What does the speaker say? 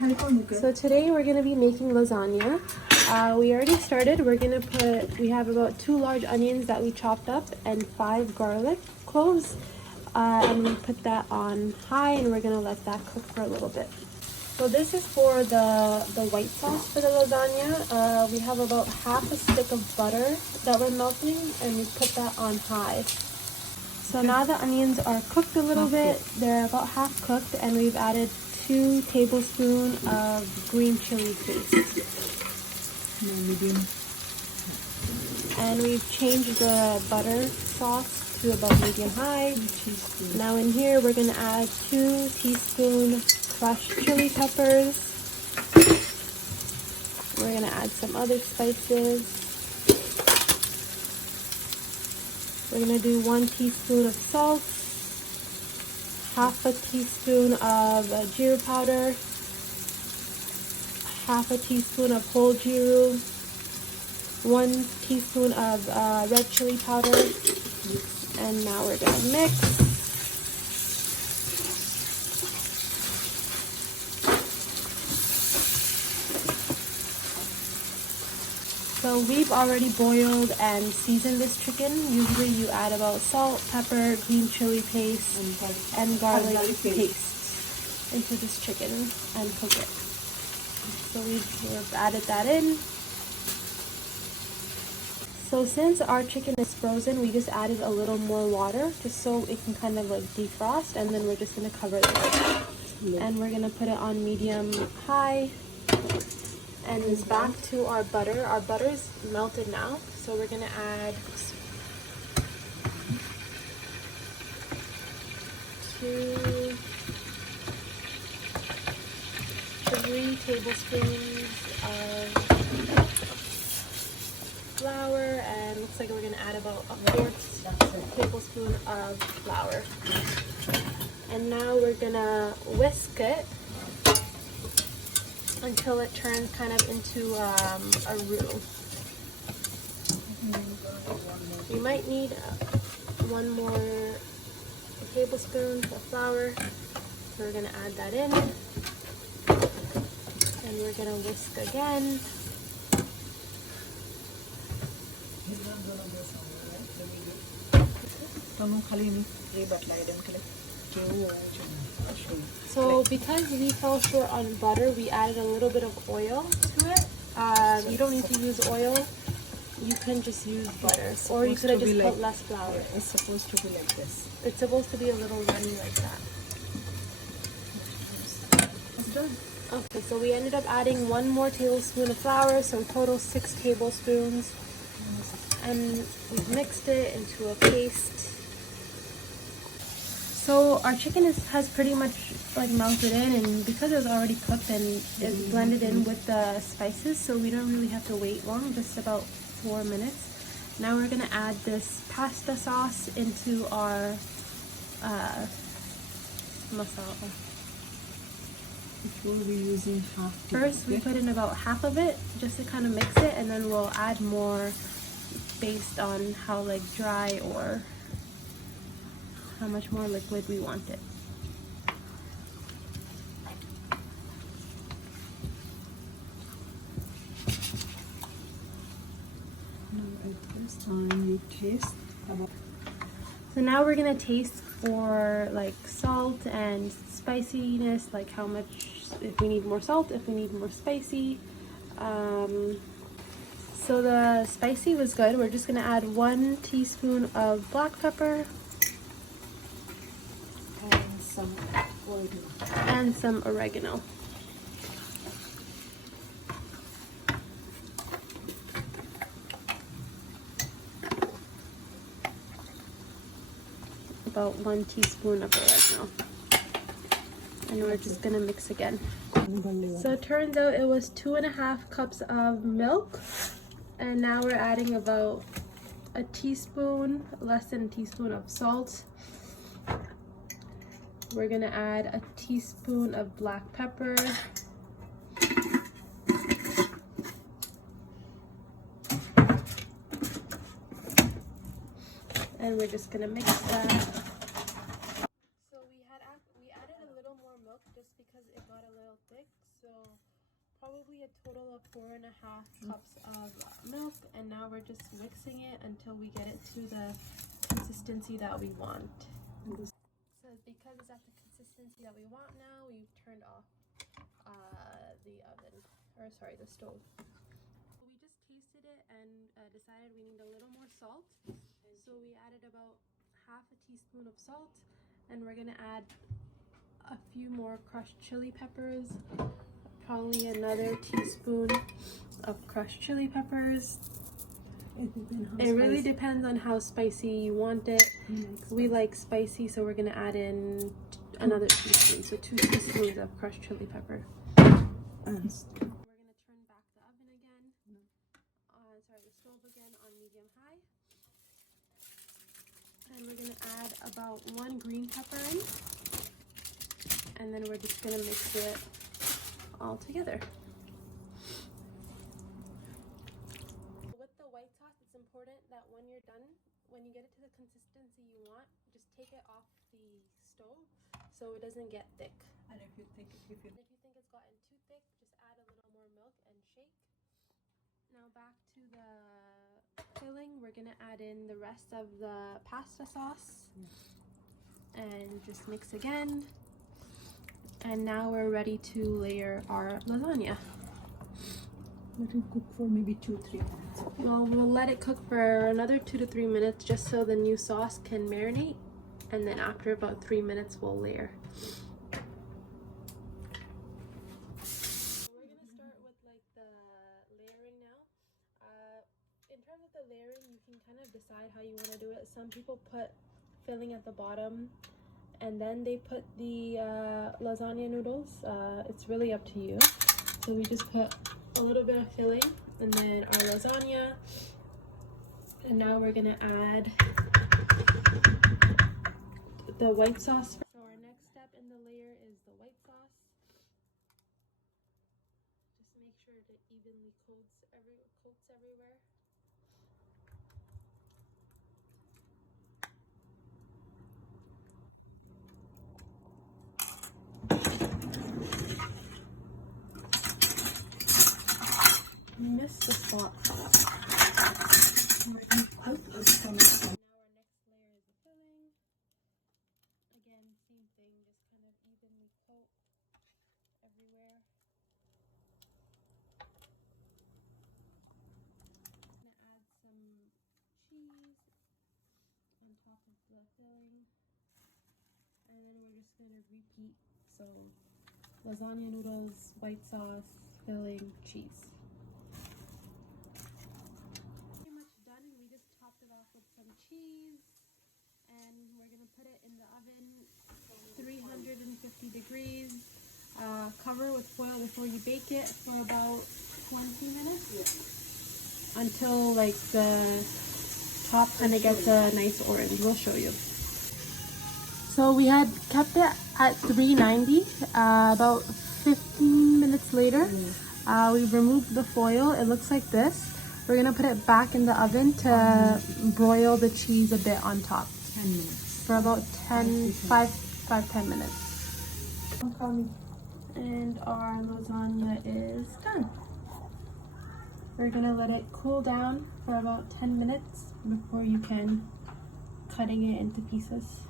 So today we're going to be making lasagna. We already started. We have about 2 large onions that we chopped up and 5 garlic cloves. And we put that on high and we're going to let that cook for a little bit. So this is for the white sauce for the lasagna. We have about half a stick of butter that we're melting and we put that on high. So now the onions are cooked a little bit. They're about half cooked and we've added 2 tablespoons of green chili paste. And we've changed the butter sauce to about medium-high. Now in here we're going to add 2 teaspoons crushed chili peppers. We're going to add some other spices. We're going to do 1 teaspoon of salt, half a teaspoon of Jeeru powder, half a teaspoon of Whole Jeeru, 1 teaspoon of red chili powder, and now we're going to mix. So we've already boiled and seasoned this chicken. Usually you add about salt, pepper, green chili paste, and garlic paste into this chicken and cook it. So we've added that in. So since our chicken is frozen, we just added a little more water just so it can kind of like defrost, and then we're just going to cover it. And we're going to put it on medium-high. And it's back to our butter. Our butter is melted now, so we're going to add 3 tablespoons of flour, and looks like we're going to add about a 1/4 tablespoon of flour. And now we're going to whisk it until it turns kind of into a roux. You might need 1 more tablespoon of flour. So we're going to add that in. And we're going to whisk again. So because we fell short on butter, we added a little bit of oil to it. You don't need to use oil. You can just use butter. Or you could have just put less flour. It's supposed to be like this. It's supposed to be a little runny like that. It's done. Okay, so we ended up adding 1 more tablespoon of flour, so total 6 tablespoons. And we've mixed it into a paste. So our chicken has pretty much like melted in, and because it was already cooked and it's blended in with the spices, so we don't really have to wait long, just about 4 minutes. Now we're going to add this pasta sauce into our masala. Before we're using half. First we put in about half of it just to kind of mix it, and then we'll add more based on how like dry or how much more liquid we want it. At this time you taste. So now we're gonna taste for like salt and spiciness, like how much, if we need more salt, if we need more spicy. So the spicy was good. We're just gonna add 1 teaspoon of black pepper. And some oregano. About 1 teaspoon of oregano. And we're just gonna mix again. So it turns out it was 2.5 cups of milk. And now we're adding about a teaspoon, less than a teaspoon of salt. We're gonna add a teaspoon of black pepper. And we're just gonna mix that. So we added a little more milk just because it got a little thick. So probably a total of 4.5 cups of milk, and now we're just mixing it until we get it to the consistency that we want. So because it's at the consistency that we want now, we've turned off the stove. We just tasted it and decided we need a little more salt. So we added about half a teaspoon of salt, and we're gonna add a few more crushed chili peppers, probably another teaspoon of crushed chili peppers. It really depends on how spicy you want it. We like spicy, so we're gonna add in another teaspoon, so 2 teaspoons of crushed chili pepper. We're gonna turn back the oven again, the stove again on medium-high, and we're gonna add about 1 green pepper in, and then we're just gonna mix it all together. With the white sauce, it's important that when you're done, when you get it to the consistency you want, just take it off the stove so it doesn't get thick. And if you think it's gotten too thick, just add a little more milk and shake. Now back to the filling, we're gonna add in the rest of the pasta sauce and just mix again. And now we're ready to layer our lasagna. let it cook for maybe 2-3 minutes. Well, we'll let it cook for another 2 to 3 minutes just so the new sauce can marinate, and then after about 3 minutes we'll layer. We're gonna start with like the layering now. In terms of the layering, you can kind of decide how you want to do it. Some people put filling at the bottom and then they put the lasagna noodles. It's really up to you. So we just put a little bit of filling and then our lasagna, and now we're gonna add the white sauce. So our next step in the layer is the white sauce. Just make sure it evenly coats everywhere. Missed the spot. Now our next layer is the filling. Again, same thing, just kind of evenly coat everywhere. I'm gonna add some cheese on top of the filling, and then we're just gonna repeat. So lasagna noodles, white sauce, filling, cheese. We just topped it off with some cheese, and we're gonna put it in the oven 350 degrees. Cover with foil before you bake it for about 20 minutes until like the top kind of gets a nice orange. We'll show you. So we had kept it at 390. About 15 minutes later, we removed the foil. It looks like this. We're gonna put it back in the oven to broil the cheese a bit on top. 10 minutes. For about 5-10 minutes. And our lasagna is done. We're gonna let it cool down for about 10 minutes before you can cutting it into pieces.